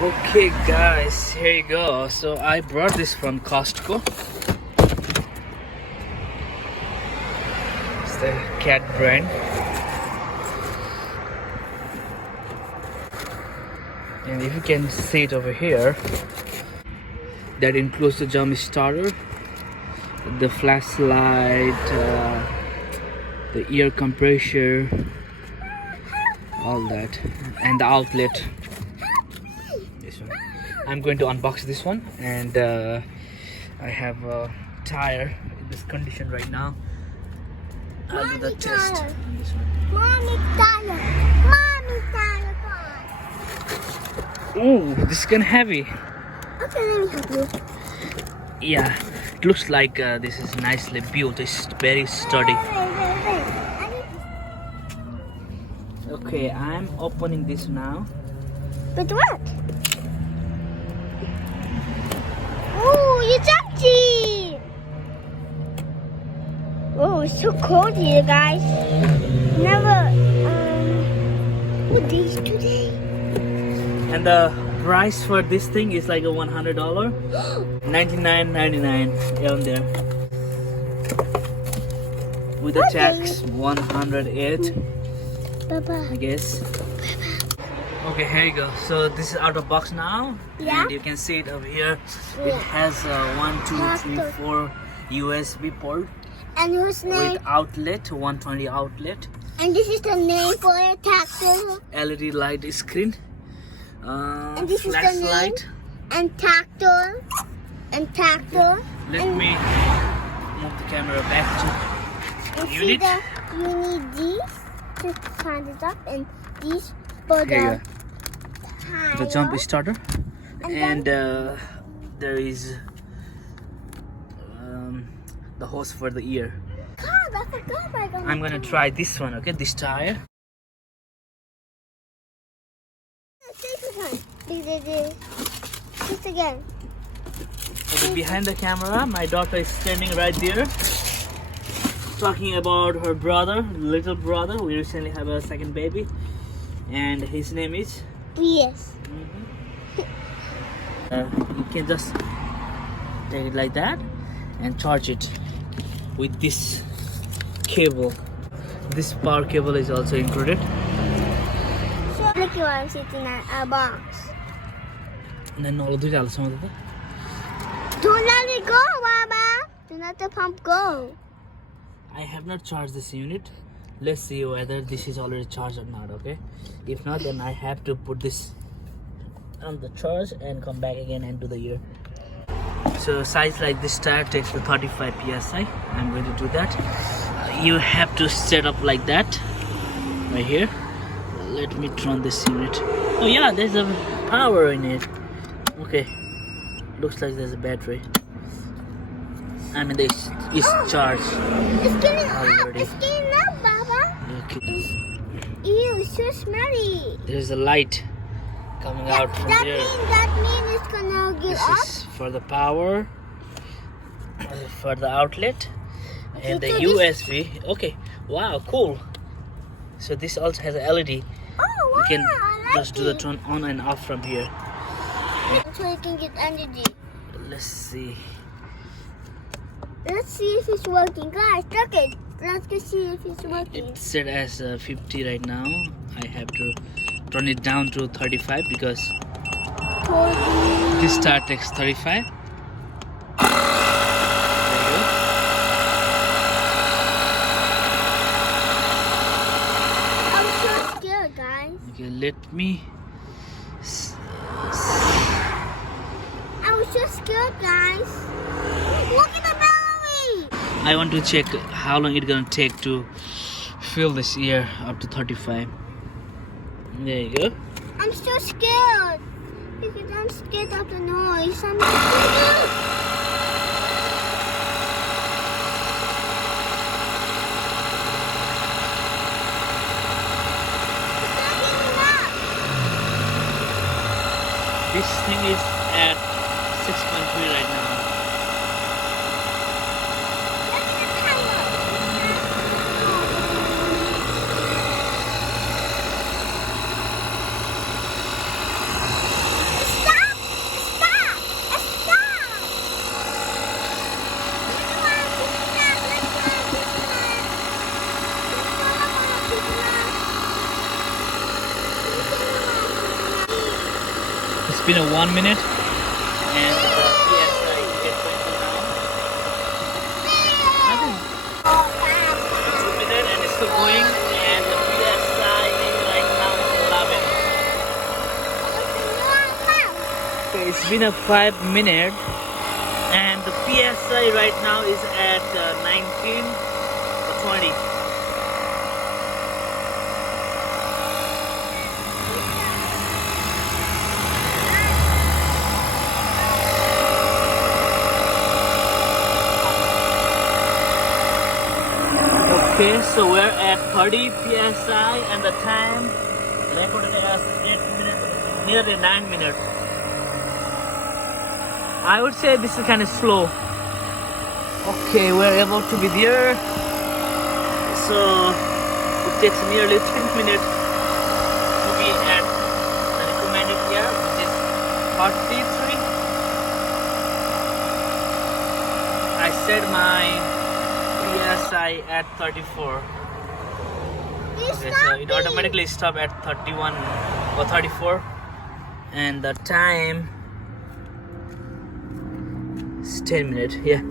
Okay guys, here you go. So I brought this from Costco. It's the cat brand. And if you can see it over here, that includes the jump starter, the flashlight, the ear compressor, all that, and the outlet. This one. I'm going to unbox this one, and I have a tire in this condition right now. I'll do the test. This one. Mommy tire. Mommy tire. Oh, this is kind of heavy. Okay, let me help you. Yeah, it looks like this is nicely built. It's very sturdy. Wait. Okay, I'm opening this now. But what? Oh, it's empty. Oh, it's so cold here, guys. Never. What days today? And the price for this thing is like a $100. $99.99 down there. With the tax, 108, Papa. I guess. Okay, here you go. So this is out of box now. Yeah. And you can see it over here. It Yeah. has a 1, 2, 3, 4 USB port And whose name? with outlet, 120 outlet. And this is the name for a tractor. LED light screen. And this is the Flashlight. And tractor. And tractor. Let and, me move the camera back and to see unit. you need these to turn it up, and these for Here you the go. The jump tire. starter. And And there is the hose for the ear. God, I forgot I'm gonna try this one, okay? This tire. This again. Okay, behind the camera, my daughter is standing right there, talking about her brother, little brother. We recently have a second baby, and his name is. Yes. You can just take it like that and charge it with this cable. This power cable is also included. So look, you are sitting at a box. And then all of it also. Don't let it go, Baba. Do not let the pump go. I have not charged this unit. Let's see whether this is already charged or not, okay? If not, then I have to put this on the charge and come back again and do the ear. So size like this tire takes the 35 psi. I'm going to do that. You have to set up like that right here. Let me turn this unit. Oh yeah, there's a power in it. Okay, looks like there's a battery. I mean, this is charged It's getting up. already. It's getting up, Baba. Okay. Ew, it's so smelly. There's a light coming out from that there. means it's gonna get This up. is for the power, for the outlet, and the Okay, so this- USB. Okay, wow, cool. So this also has a LED. Oh, wow. You can I like just do the it. turn on and off from here. So you can get energy. Let's see. Let's see if it's working. Guys, look it. Let's go see if it's working. It's set as 50 right now. I have to turn it down to 35 because this tire takes 35. There you go. I'm so scared, guys. Okay, let me. I was so scared, guys. Look at the battery. I want to check how long it's gonna take to fill this ear up to 35. There you go. I'm so scared. Because I'm scared of the noise. I'm scared. This thing is at 6.3 right now. been a 1 minute, and the PSI is going to now. I think 2 minutes and it's still going, and the PSI is right now 11. Okay, it's been a 5 minute, and the PSI right now is at 19 or 20. Okay, so we're at 30 psi and the time recorded as 8 minutes, nearly 9 minutes. I would say this is kind of slow. Okay, we're about to be there. So it takes nearly 10 minutes to be at the recommended here, which is 43. I set my PSI at 34. Okay, so it automatically stopped at 31 or 34, and the time is 10 minutes. Yeah.